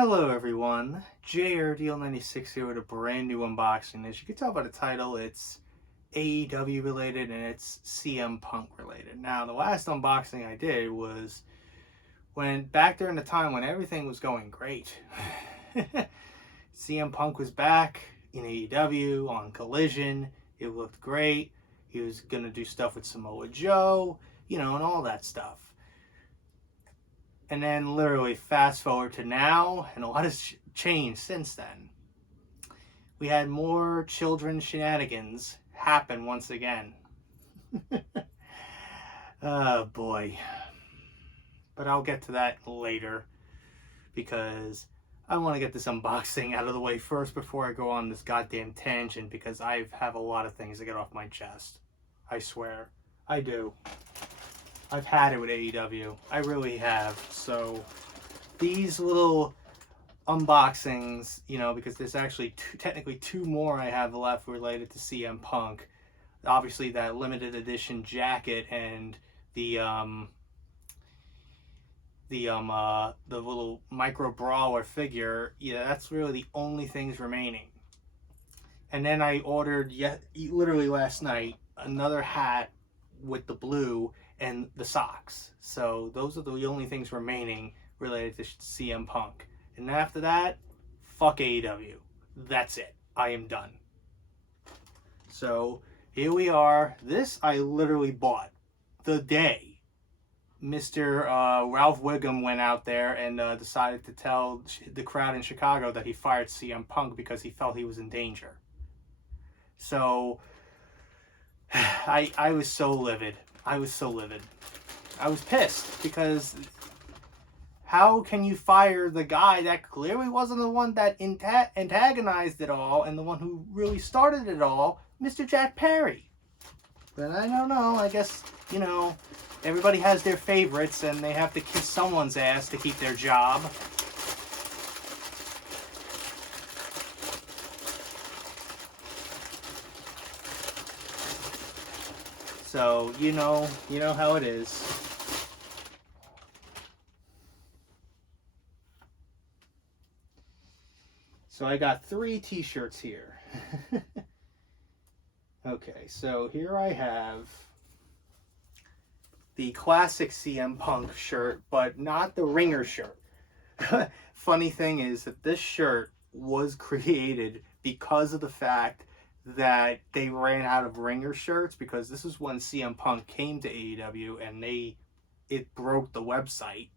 Hello everyone, JRDL96 here with a brand new unboxing. As you can tell by the title, it's AEW related and it's CM Punk related. Now, the last unboxing I did was when back during the time when everything was going great. CM Punk was back in AEW on Collision. It looked great. He was going to do stuff with Samoa Joe, and all that stuff. And then literally fast forward to now, and a lot has changed since then. We had more children shenanigans happen once again. Oh boy. But I'll get to that later because I want to get this unboxing out of the way first before I go on this goddamn tangent, because I have a lot of things to get off my chest. I swear. I do. I've had it with AEW. I really have. So these little unboxings, because there's actually technically two more I have left related to CM Punk. Obviously that limited edition jacket and the little micro brawler figure. Yeah, that's really the only things remaining. And then I ordered literally last night another hat with the blue and the socks. So those are the only things remaining related to CM Punk. And after that, fuck AEW. That's it. I am done. So here we are. This I literally bought the day Mr. Ralph Wiggum went out there and decided to tell the crowd in Chicago that he fired CM Punk because he felt he was in danger. So I was so livid. I was pissed because how can you fire the guy that clearly wasn't the one that antagonized it all and the one who really started it all, Mr. Jack Perry? But I don't know. I guess, everybody has their favorites and they have to kiss someone's ass to keep their job. So, you know how it is. So I got 3 t-shirts here. Okay, so here I have the classic CM Punk shirt, but not the ringer shirt. Funny thing is that this shirt was created because of the fact that they ran out of ringer shirts, because this is when CM Punk came to AEW and it broke the website.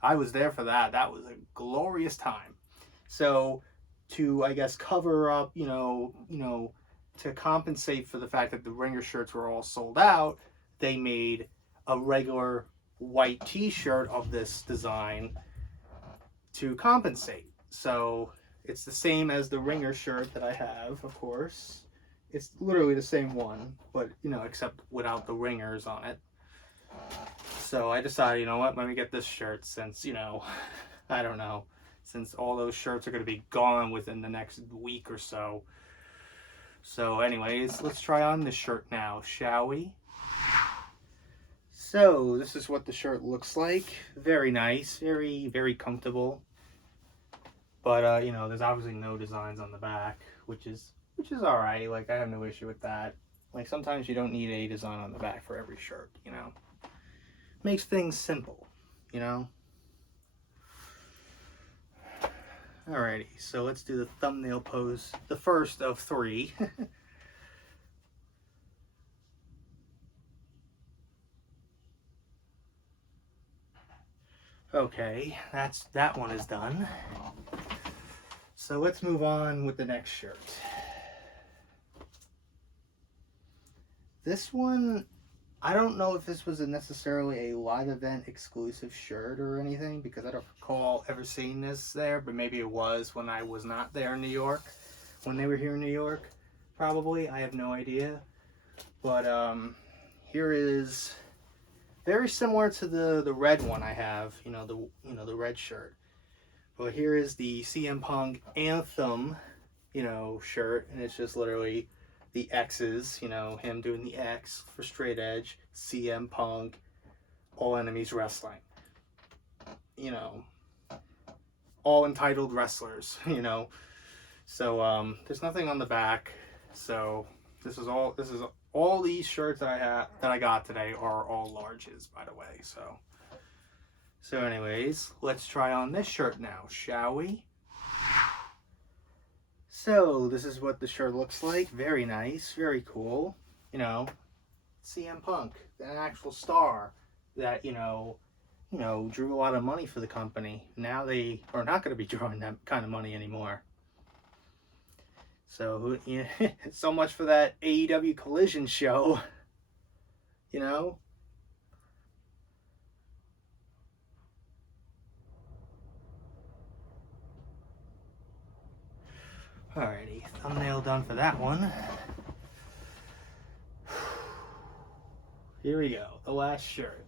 I was there for that. That was a glorious time. So to, I guess, cover up, to compensate for the fact that the ringer shirts were all sold out, they made a regular white t-shirt of this design to compensate. So it's the same as the ringer shirt that I have, of course. It's literally the same one, but, except without the ringers on it. So I decided, you know what, let me get this shirt since, I don't know, since all those shirts are going to be gone within the next week or so. So anyways, let's try on this shirt now, shall we? So this is what the shirt looks like. Very nice, very, very comfortable. But, there's obviously no designs on the back, which is all right. Like, I have no issue with that. Like, sometimes you don't need a design on the back for every shirt, Makes things simple, Alrighty, so let's do the thumbnail pose, the first of 3. Okay, that one is done. So let's move on with the next shirt. This one, I don't know if this was necessarily a live event exclusive shirt or anything, because I don't recall ever seeing this there, but maybe it was when I was not there in New York, when they were here in New York, probably. I have no idea. But here is very similar to the red one I have, the red shirt. Well, here is the CM Punk Anthem, shirt, and it's just literally the X's, him doing the X for straight edge, CM Punk, All Enemies Wrestling. all entitled wrestlers, you know. So there's nothing on the back. So this is all these shirts that I got today are all larges, by the way. So anyways, let's try on this shirt now, shall we? So this is what the shirt looks like. Very nice, very cool. You know, CM Punk, an actual star that, you know, drew a lot of money for the company. Now they are not going to be drawing that kind of money anymore. So, you know, so much for that AEW Collision show, you know. Alrighty, thumbnail done for that one. Here we go, the last shirt.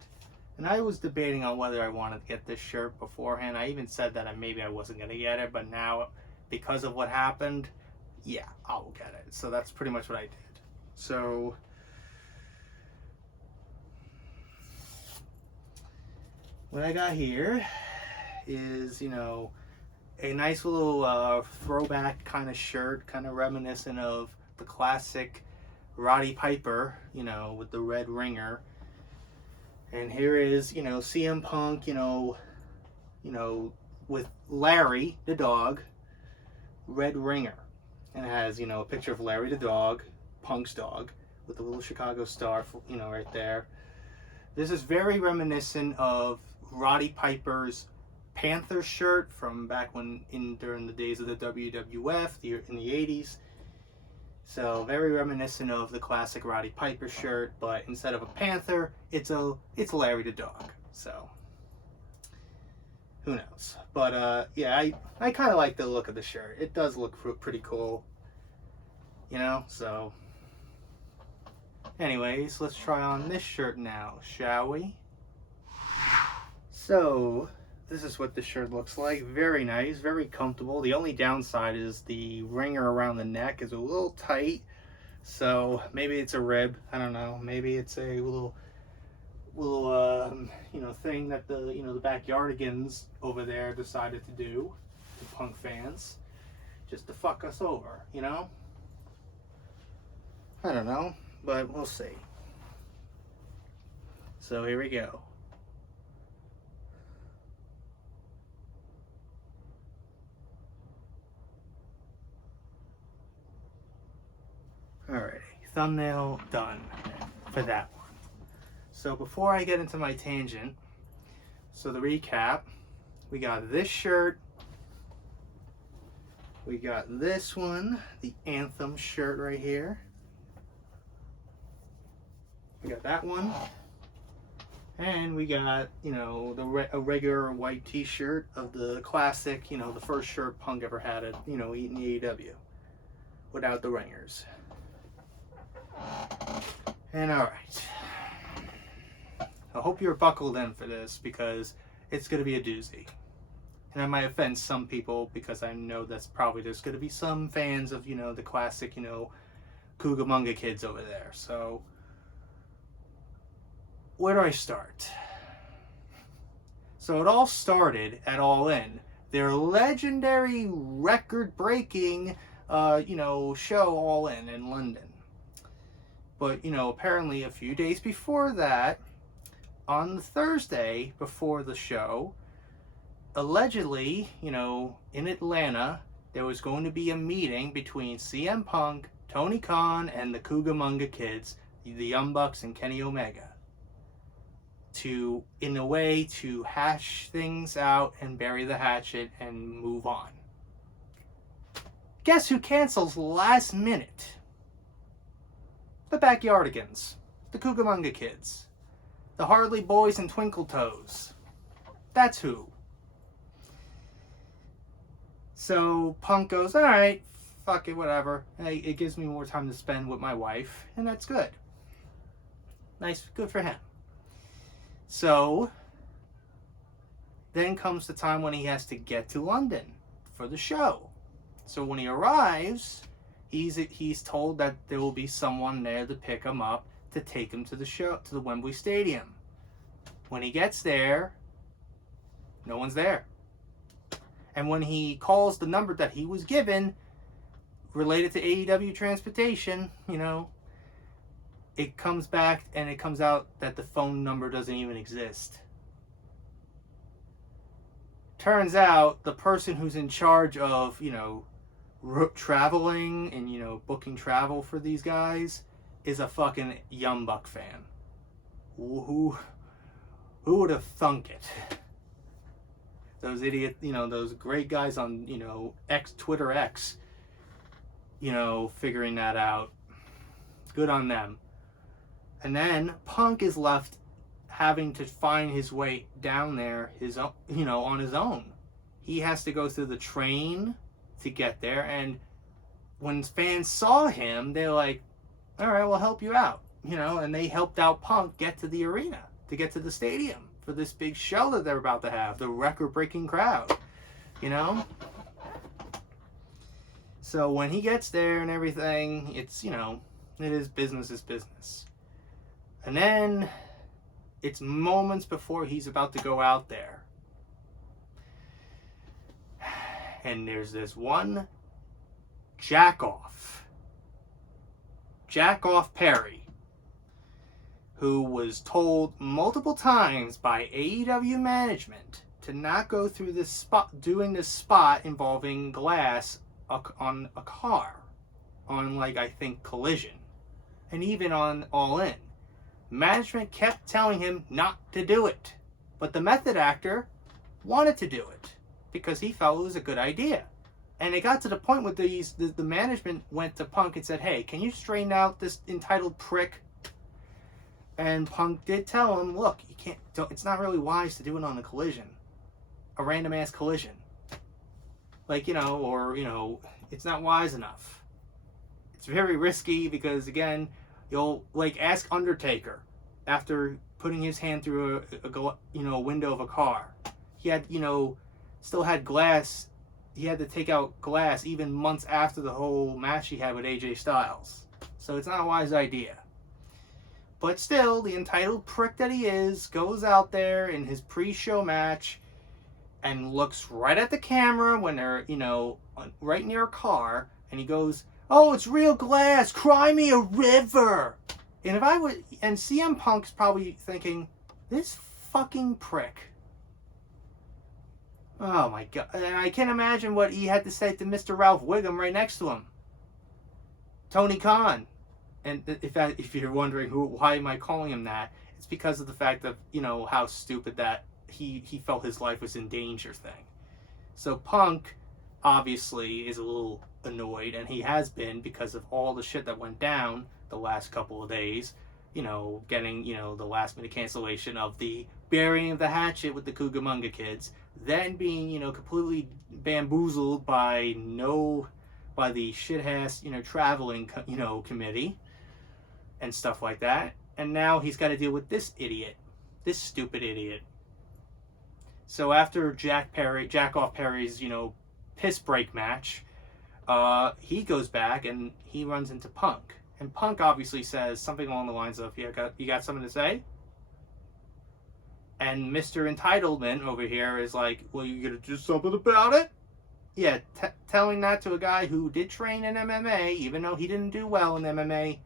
And I was debating on whether I wanted to get this shirt beforehand. I even said that maybe I wasn't going to get it, but now, because of what happened, yeah, I'll get it. So that's pretty much what I did. So what I got here is, you know, a nice little throwback kind of shirt, kind of reminiscent of the classic Roddy Piper, you know, with the red ringer. And here is, you know, CM Punk, you know, with Larry the dog, red ringer. And it has, you know, a picture of Larry the dog, Punk's dog, with the little Chicago star, you know, right there. This is very reminiscent of Roddy Piper's Panther shirt from back during the days of the WWF in the 80s. So very reminiscent of the classic Roddy Piper shirt, but instead of a panther, it's Larry the dog. So who knows? But yeah, I kind of like the look of the shirt. It does look pretty cool, you know. So anyways, let's try on this shirt now, shall we? So this is what the shirt looks like. Very nice, very comfortable. The only downside is the ringer around the neck is a little tight. So maybe it's a rib. I don't know. Maybe it's a little you know, thing that the backyardigans over there decided to do, the Punk fans, just to fuck us over, you know. I don't know, but we'll see. So here we go. Alrighty, thumbnail done for that one. So before I get into my tangent, so the recap, we got this shirt, we got this one, the Anthem shirt right here, we got that one, and we got, you know, a regular white t-shirt of the classic, you know, the first shirt Punk ever had at, you know, in the AEW, without the ringers. And alright, I hope you're buckled in for this because it's going to be a doozy. And I might offend some people because I know there's going to be some fans of, you know, the classic, you know, Cucamonga kids over there. So, where do I start? So it all started at All In, their legendary record-breaking, you know, show All In London. But, you know, apparently a few days before that, on the Thursday before the show, allegedly, you know, in Atlanta, there was going to be a meeting between CM Punk, Tony Khan, and the Cucamonga kids, the Young Bucks and Kenny Omega, in a way to hash things out and bury the hatchet and move on. Guess who cancels last minute? The Backyardigans, the Cucamonga kids, the Harley Boys and Twinkle Toes. That's who. So Punk goes, all right, fuck it, whatever. Hey, it gives me more time to spend with my wife, and that's good. Nice, good for him. So then comes the time when he has to get to London for the show. So when he arrives, he's told that there will be someone there to pick him up to take him to the show, to the Wembley Stadium. When he gets there, no one's there. And when he calls the number that he was given related to AEW transportation, it comes back and it comes out that the phone number doesn't even exist. Turns out the person who's in charge of, traveling and, booking travel for these guys is a fucking Young Buck fan. Who would have thunk it? Those idiot, those great guys on, Twitter X, figuring that out. Good on them. And then Punk is left having to find his way down there on his own. He has to go through the train to get there, and when fans saw him, they're like, all right, we'll help you out, and they helped out Punk get to the arena, to get to the stadium for this big show that they're about to have, the record-breaking crowd, So when he gets there and everything, it's, it is business. And then it's moments before he's about to go out there. And there's this one Jackoff Perry, who was told multiple times by AEW management to not go through doing this spot involving glass on a car, on I think Collision, and even on All In. Management kept telling him not to do it, but the method actor wanted to do it because he felt it was a good idea. And it got to the point where the management went to Punk and said, hey, can you straighten out this entitled prick? And Punk did tell him, look, it's not really wise to do it on a collision, a random ass collision. It's not wise enough. It's very risky because, again, you'll ask Undertaker after putting his hand through a window of a car. He had, still had glass. He had to take out glass even months after the whole match he had with AJ Styles. So it's not a wise idea. But still, the entitled prick that he is goes out there in his pre-show match and looks right at the camera when they're, right near a car, and he goes, oh, it's real glass, cry me a river. And CM Punk's probably thinking, this fucking prick. Oh my God. And I can't imagine what he had to say to Mr. Ralph Wiggum right next to him. Tony Khan. And if you're wondering why am I calling him that, it's because of the fact of, how stupid that he felt his life was in danger thing. So Punk obviously is a little annoyed, and he has been because of all the shit that went down the last couple of days, getting, the last minute cancellation of the burying of the hatchet with the Cucamonga kids, then being, completely bamboozled by the shit-ass, traveling, committee and stuff like that. And now he's got to deal with this stupid idiot. So after Jackoff Perry's, piss break match, he goes back and he runs into Punk. And Punk obviously says something along the lines of, you got something to say? And Mr. Entitlement over here is like, well, you gonna do something about it? Yeah, telling that to a guy who did train in MMA, even though he didn't do well in MMA,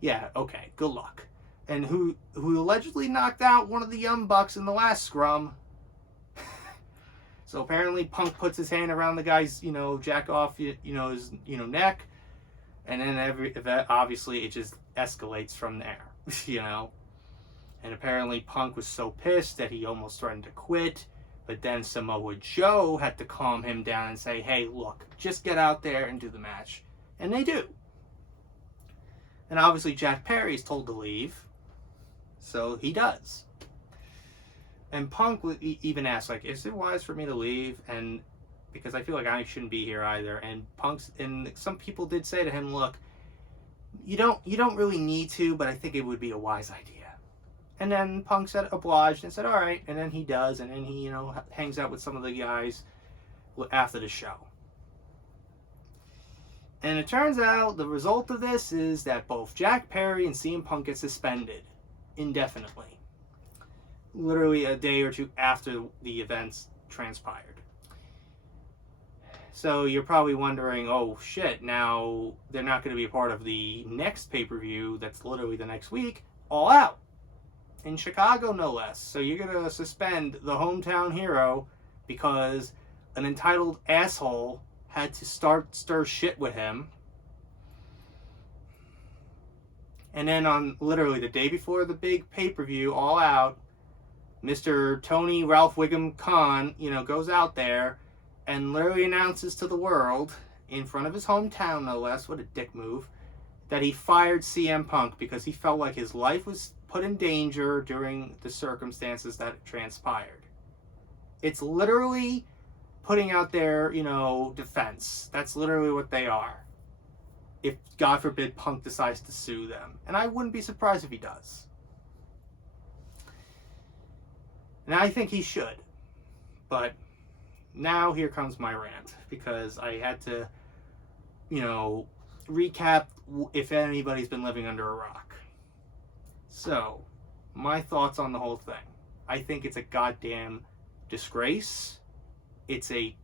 yeah, okay, good luck. And who allegedly knocked out one of the Young Bucks in the last scrum. So apparently Punk puts his hand around the guy's, Jackoff, his, neck. And then obviously it just escalates from there, And apparently Punk was so pissed that he almost threatened to quit. But then Samoa Joe had to calm him down and say, hey, look, just get out there and do the match. And they do. And obviously Jack Perry is told to leave. So he does. And Punk even asked, is it wise for me to leave? And because I feel like I shouldn't be here either. And some people did say to him, look, you don't really need to, but I think it would be a wise idea. And then Punk said, obliged, and said, all right. And then he does, and then he, hangs out with some of the guys after the show. And it turns out the result of this is that both Jack Perry and CM Punk get suspended indefinitely. Literally a day or two after the events transpired. So you're probably wondering, oh shit, now they're not going to be a part of the next pay-per-view that's literally the next week, All Out. In Chicago, no less. So you're going to suspend the hometown hero because an entitled asshole had to stir shit with him. And then on literally the day before the big pay-per-view, All Out, Mr. Tony Ralph Wiggum Khan, goes out there and literally announces to the world, in front of his hometown no less, what a dick move, that he fired CM Punk because he felt like his life was put in danger during the circumstances that transpired. It's literally putting out their, defense. That's literally what they are. If, God forbid, Punk decides to sue them. And I wouldn't be surprised if he does. And I think he should. But now here comes my rant, because I had to, recap if anybody's been living under a rock. So, my thoughts on the whole thing. I think it's a goddamn disgrace. It's a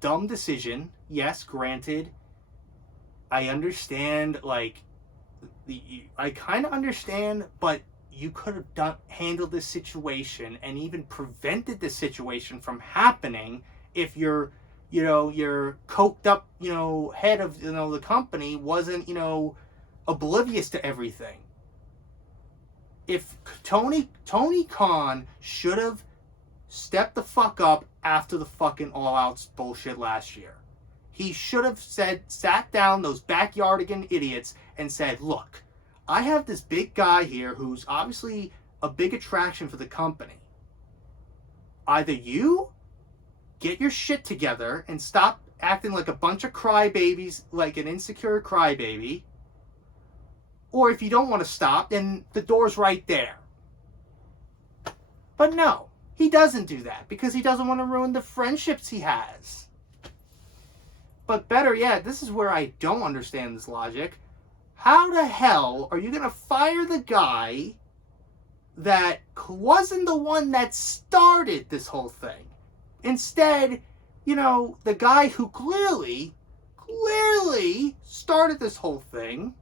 dumb decision. Yes, granted. I understand, I kind of understand, but you could have handled this situation and even prevented this situation from happening if your coked up, head of, the company wasn't, oblivious to everything. If Tony Khan should have stepped the fuck up after the fucking All Out bullshit last year. He should have sat down those backyardigan idiots and said, look, I have this big guy here who's obviously a big attraction for the company. Either you get your shit together and stop acting like a bunch of crybabies, like an insecure crybaby, or if you don't want to stop, then the door's right there. But no, he doesn't do that because he doesn't want to ruin the friendships he has. But better yet, this is where I don't understand this logic. How the hell are you going to fire the guy that wasn't the one that started this whole thing? Instead, the guy who clearly started this whole thing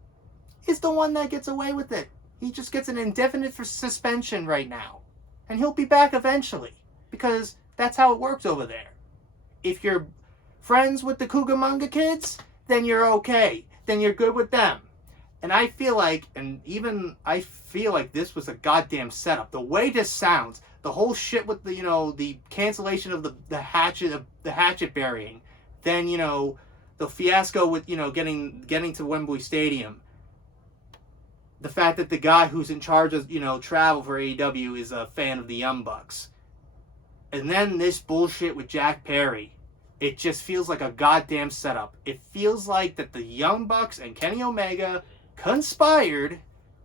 is the one that gets away with it. He just gets an indefinite suspension right now. And he'll be back eventually. Because that's how it works over there. If you're friends with the Cucamonga kids, then you're okay. Then you're good with them. And I feel like this was a goddamn setup. The way this sounds, the whole shit with the, the cancellation of the hatchet burying, then, the fiasco with, getting to Wembley Stadium, the fact that the guy who's in charge of, travel for AEW is a fan of the Young Bucks. And then this bullshit with Jack Perry. It just feels like a goddamn setup. It feels like that the Young Bucks and Kenny Omega conspired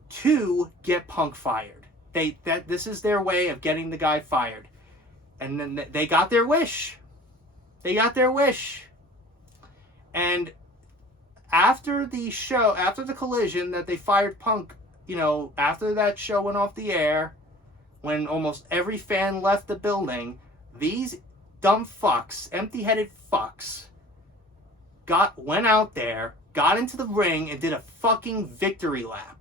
to get Punk fired. This is their way of getting the guy fired. And then they got their wish. They got their wish. And after the show, after the collision that they fired Punk, after that show went off the air, when almost every fan left the building, these dumb fucks, empty-headed fucks, went out there, got into the ring, and did a fucking victory lap.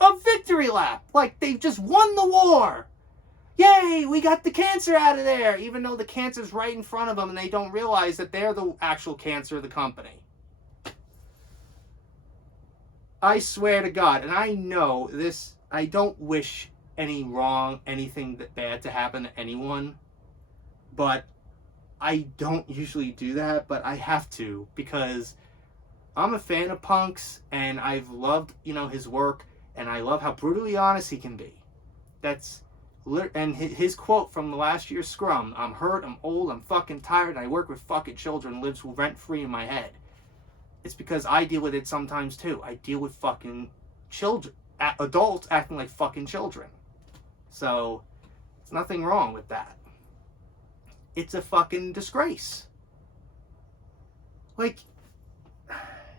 A victory lap! Like they just won the war! Yay, we got the cancer out of there! Even though the cancer's right in front of them and they don't realize that they're the actual cancer of the company. I swear to God, and I know this, I don't wish anything bad to happen to anyone, but I don't usually do that, but I have to, because I'm a fan of Punk's, and I've loved, his work, and I love how brutally honest he can be. And his quote from the last year's Scrum, I'm hurt, I'm old, I'm fucking tired, and I work with fucking children, lives rent-free in my head. It's because I deal with it sometimes too. I deal with fucking children, adults acting like fucking children. So, there's nothing wrong with that. It's a fucking disgrace.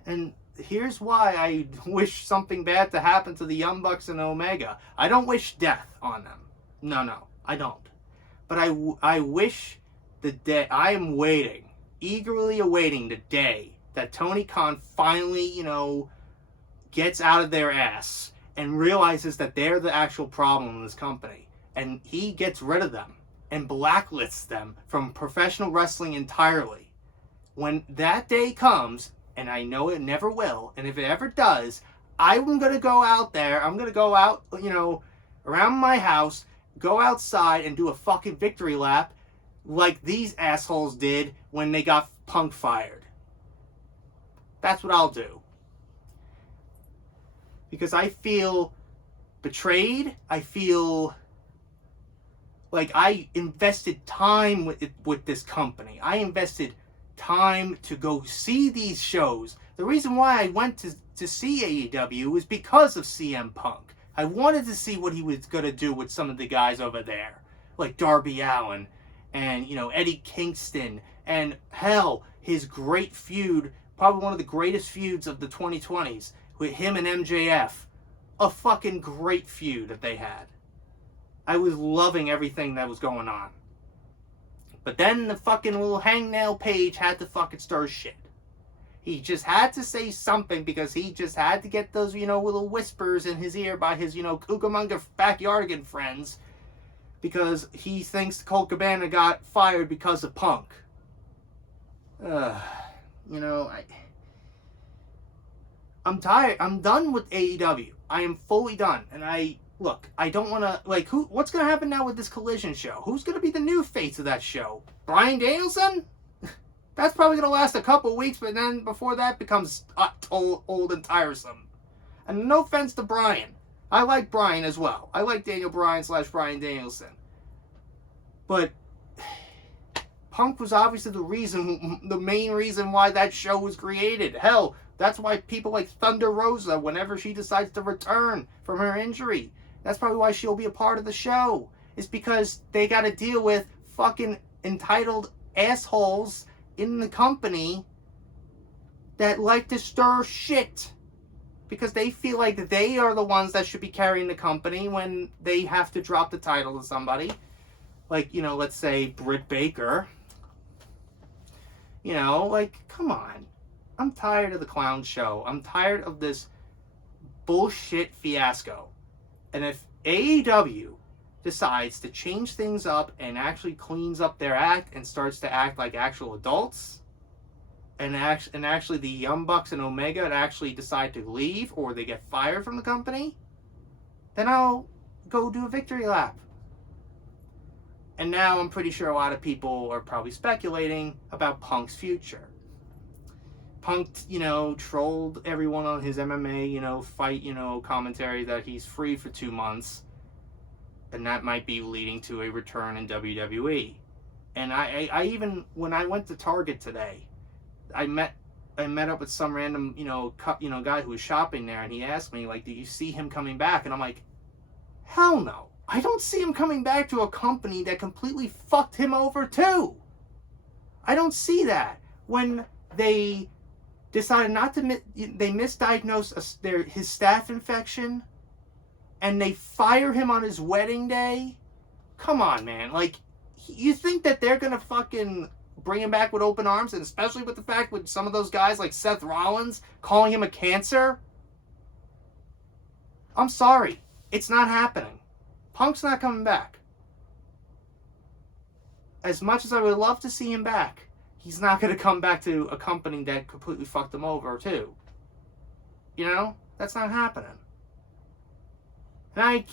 And here's why I wish something bad to happen to the Young Bucks and Omega. I don't wish death on them. No, I don't. But I wish the day, I am waiting eagerly awaiting the day that Tony Khan finally, gets out of their ass and realizes that they're the actual problem in this company. And he gets rid of them and blacklists them from professional wrestling entirely. When that day comes, and I know it never will, and if it ever does, I'm going to go out there, I'm going to go out, around my house, go outside and do a fucking victory lap like these assholes did when they got Punk fired. That's what I'll do. Because I feel betrayed. I feel like I invested time with this company. I invested time to go see these shows. The reason why I went to see AEW was because of CM Punk. I wanted to see what he was going to do with some of the guys over there. Like Darby Allin and, Eddie Kingston. And hell, his great feud, probably one of the greatest feuds of the 2020s, with him and MJF. A fucking great feud that they had. I was loving everything that was going on. But then the fucking little hangnail Page had to fucking stir shit. He just had to say something because he just had to get those, little whispers in his ear by his, Cucamonga backyardigan friends. Because he thinks Colt Cabana got fired because of Punk. I'm tired. I'm done with AEW. I am fully done. And I don't want to, what's going to happen now with this Collision show? Who's going to be the new face of that show? Bryan Danielson? That's probably going to last a couple weeks, but then before that becomes old and tiresome. And no offense to Bryan. I like Bryan as well. I like Daniel Bryan / Bryan Danielson. But Punk was obviously the main reason why that show was created. Hell, that's why people like Thunder Rosa, whenever she decides to return from her injury, that's probably why she'll be a part of the show. It's because they got to deal with fucking entitled assholes in the company that like to stir shit. Because they feel like they are the ones that should be carrying the company when they have to drop the title to somebody. Like, let's say Britt Baker. Come on. I'm tired of the clown show. I'm tired of this bullshit fiasco. And if AEW decides to change things up and actually cleans up their act and starts to act like actual adults, and actually the Young Bucks and Omega actually decide to leave or they get fired from the company, then I'll go do a victory lap. And now I'm pretty sure a lot of people are probably speculating about Punk's future. Punk, trolled everyone on his MMA, fight, commentary that he's free for 2 months. And that might be leading to a return in WWE. And I even, when I went to Target today, I met up with some random, guy who was shopping there, and he asked me, do you see him coming back? And I'm like, hell no. I don't see him coming back to a company that completely fucked him over too. I don't see that. When they decided not to, they misdiagnosed his staph infection, and they fire him on his wedding day. Come on, man. You think that they're gonna fucking bring him back with open arms, and especially with the fact with some of those guys like Seth Rollins calling him a cancer? I'm sorry. It's not happening. Punk's not coming back. As much as I would love to see him back, he's not going to come back to a company that completely fucked him over, too. That's not happening. And I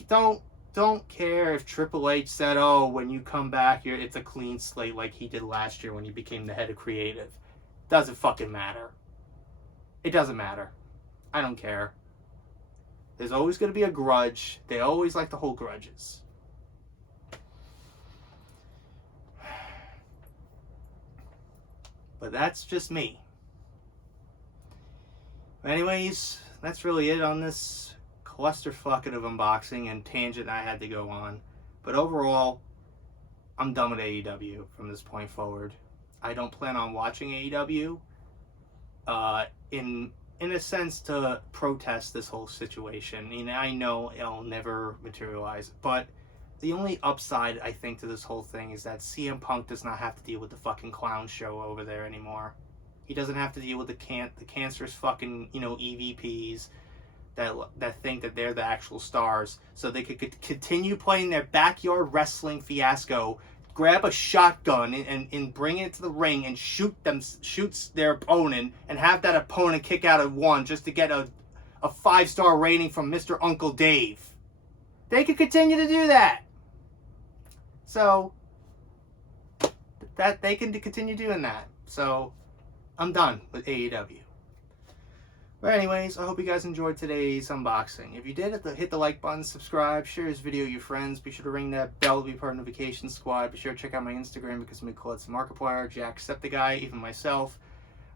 don't care if Triple H said, when you come back, it's a clean slate like he did last year when he became the head of creative. Doesn't fucking matter. It doesn't matter. I don't care. There's always going to be a grudge. They always like to hold grudges. But that's just me. Anyways, that's really it on this clusterfuck of unboxing and tangent I had to go on. But overall, I'm done with AEW from this point forward. I don't plan on watching AEW. In a sense, to protest this whole situation. I know it'll never materialize, but the only upside I think to this whole thing is that CM Punk does not have to deal with the fucking clown show over there anymore. He doesn't have to deal with the cancerous fucking, you know, EVPs that think that they're the actual stars, so they could continue playing their backyard wrestling fiasco, grab a shotgun and bring it to the ring and shoots their opponent, and have that opponent kick out at one just to get a 5-star rating from Mr. Uncle Dave. They could continue to do that. So that they can continue doing that. So I'm done with AEW. But anyways, I hope you guys enjoyed today's unboxing. If you did, hit the like button, subscribe, share this video with your friends. Be sure to ring that bell to be part of the notification squad. Be sure to check out my Instagram because I'm call it Markiplier, Jacksepticeye, even myself.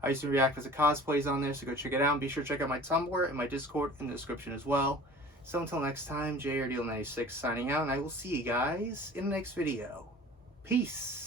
I used to react as a cosplays on there, so go check it out. And be sure to check out my Tumblr and my Discord in the description as well. So until next time, JRDeal96 signing out, and I will see you guys in the next video. Peace!